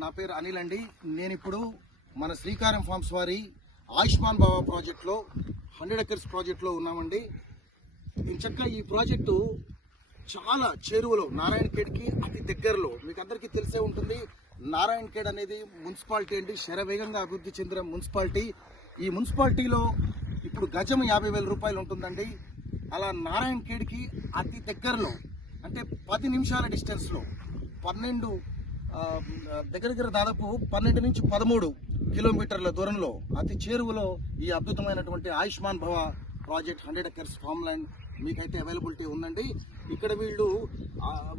నా పేరు అనిల్ అండి. నేను ఇప్పుడు మన శ్రీకారం ఫార్మ్స్ వారి ఆయుష్మాన్ భవ ప్రాజెక్టులో 100 acres ప్రాజెక్టులో ఉన్నామండి. ఇంచక్క ఈ ప్రాజెక్టు చాలా చేరువలో నారాయణఖేడ్కి అతి దగ్గరలో, మీకు అందరికీ తెలిసే ఉంటుంది. నారాయణఖేడ్ అనేది మున్సిపాలిటీ అండి, శరవేగంగా అభివృద్ధి చెందిన మున్సిపాలిటీ. ఈ మున్సిపాలిటీలో ఇప్పుడు గజం 50,000 రూపాయలు ఉంటుందండి. అలా నారాయణఖేడ్కి అతి దగ్గరలో అంటే 10 నిమిషాల డిస్టెన్స్లో 12 దగ్గర దాదాపు 12 నుంచి 13 కిలోమీటర్ల దూరంలో అతి చేరువలో ఈ అద్భుతమైనటువంటి ఆయుష్మాన్ భవ ప్రాజెక్ట్ 100 acres ఫార్మ్ ల్యాండ్ మీకైతే అవైలబిలిటీ ఉందండి. ఇక్కడ వీళ్ళు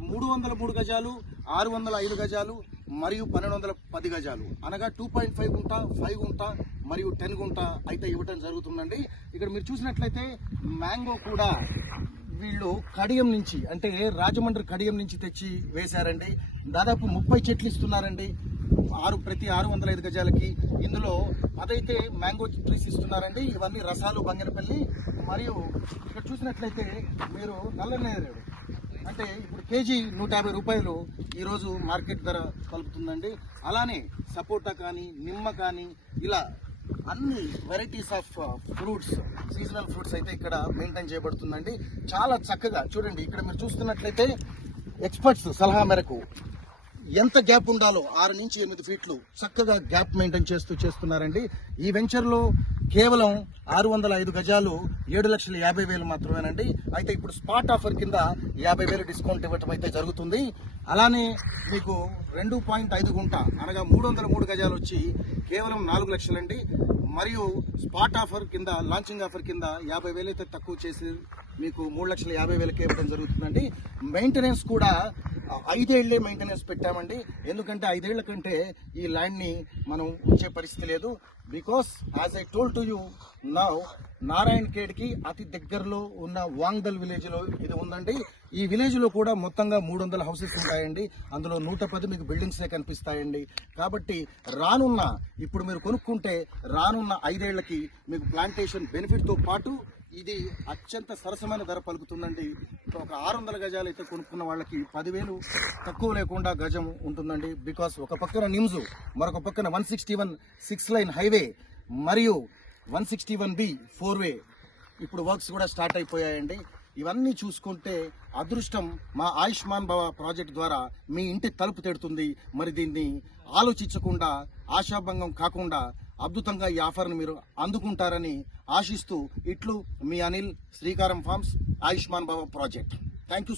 303 గజాలు, 605 గజాలు మరియు 1210 గజాలు అనగా 2.5 గుంట, 5 గుంట మరియు 10 గుంట అయితే ఇవ్వటం జరుగుతుందండి. ఇక్కడ మీరు చూసినట్లయితే మ్యాంగో కూడా వీళ్ళు కడియం నుంచి అంటే రాజమండ్రి కడియం నుంచి తెచ్చి వేశారండి. దాదాపు 30 చెట్లు ఇస్తున్నారండి ప్రతి 605 గజాలకి. ఇందులో అదైతే మ్యాంగో ట్రీస్ ఇస్తున్నారండి. ఇవన్నీ రసాలు బంగనపల్లి. మరియు ఇక్కడ చూసినట్లయితే మీరు నల్లనేరేడు అంటే ఇప్పుడు కేజీ 150 రూపాయలు ఈరోజు మార్కెట్ ధర పలుకుతుందండి. అలానే సపోటా కానీ, నిమ్మ కానీ, ఇలా అన్ని varieties of fruits, seasonal fruits అయితే ఇక్కడ మెయింటైన్ చేయబడుతుందండి. చాలా చక్కగా చూడండి. ఇక్కడ మీరు చూస్తున్నట్లయితే ఎక్స్పర్ట్స్ సలహా మేరకు ఎంత గ్యాప్ ఉండాలో 6 నుంచి 8 ఫీట్లు చక్కగా గ్యాప్ మెయింటైన్ చేస్తున్నారండి. ఈ వెంచర్లో కేవలం 605 గజాలు 7,50,000 మాత్రమేనండి. అయితే ఇప్పుడు స్పాట్ ఆఫర్ కింద 50,000 డిస్కౌంట్ ఇవ్వటం అయితే జరుగుతుంది. అలానే మీకు 2.5 గుంట అనగా 303 గజాలు వచ్చి కేవలం 4 లక్షలండి. మరియు స్పాట్ ఆఫర్ కింద, లాంచింగ్ ఆఫర్ కింద 50,000 అయితే తక్కువ చేసి మీకు 3,50,000కి ఇవ్వడం జరుగుతుందండి. మెయింటెనెన్స్ కూడా 5 ఏళ్లే మెయింటెనెన్స్ పెట్టామండి. ఎందుకంటే 5 ఏళ్ల కంటే ఈ ల్యాండ్ని మనం ఉంచే పరిస్థితి లేదు. Because as I told to you now, నారాయణఖేడ్కి అతి దగ్గరలో ఉన్న వాంగ్దల్ విలేజ్లో ఇది ఉందండి. ఈ విలేజ్లో కూడా మొత్తంగా 300 హౌసెస్ ఉంటాయండి. అందులో 110 మీకు బిల్డింగ్సే కనిపిస్తాయండి. కాబట్టి ఇప్పుడు మీరు కొనుక్కుంటే రానున్న 5 ఏళ్లకి మీకు ప్లాంటేషన్ బెనిఫిట్తో పాటు ఇది అత్యంత సరసమైన ధర పలుకుతుందండి. ఒక 600 గజాలు అయితే కొనుక్కున్న వాళ్ళకి 10,000 తక్కువ లేకుండా గజం ఉంటుందండి. బికాస్ ఒక పక్కన నిమ్స్, మరొక పక్కన 161 6 లైన్ హైవే మరియు 161B 4-వే ఇప్పుడు వర్క్స్ కూడా స్టార్ట్ అయిపోయాయండి. ఇవన్నీ చూసుకుంటే అదృష్టం మా ఆయుష్మాన్ భవ ప్రాజెక్ట్ ద్వారా మీ ఇంటి తలుపు తెడుతుంది. మరి దీన్ని ఆలోచించకుండా, ఆశాభంగం కాకుండా అద్భుతంగా ఈ ఆఫర్ని మీరు అందుకుంటారని ఆశిస్తూ ఇట్లు మీ అనిల్, శ్రీకారం ఫార్మ్స్, ఆయుష్మాన్ భవ ప్రాజెక్ట్. Thank you.